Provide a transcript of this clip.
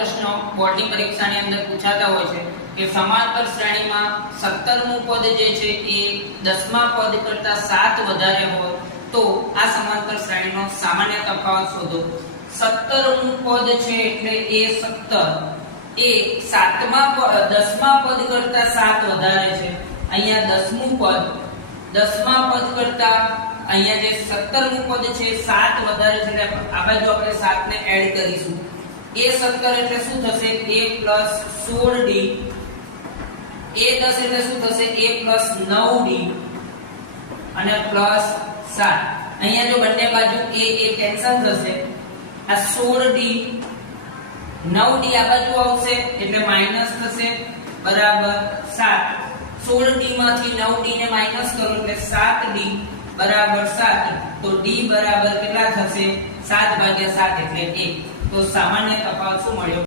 પ્રશ્નો બોર્ડની પરીક્ષાની અંદર પૂછાતા હોય છે કે સમાંતર શ્રેણીમાં 17મું પદ જે છે એ 10મા પદ કરતા 7 વધારે હોય તો આ સમાંતર શ્રેણીનો સામાન્ય તફાવત શોધો। 17મું પદ છે એટલે એ 17 એ 10મા પદ કરતા 7 વધારે છે। અહીંયા 10મું પદ 10મા પદ કરતા અહીંયા જે 17મું પદ છે 7 વધારે છે એટલે આ બાજુ આપણે 7 ને એડ કરીશું। a 17 એટલે શું થશે a + 16d, a 10 એટલે શું થશે a + 9d અને +7। અહીંયા જો બંને બાજુ a કેન્સલ થશે, આ 16d 9d આ બાજુ આવશે એટલે માઈનસ થશે બરાબર 7। 16d માંથી 9d ને માઈનસ કરો એટલે 7d બરાબર 7, તો d બરાબર કેટલા થશે 7/7 એટલે 1। તો સામાન્ય તફાવત શું મળ્યો?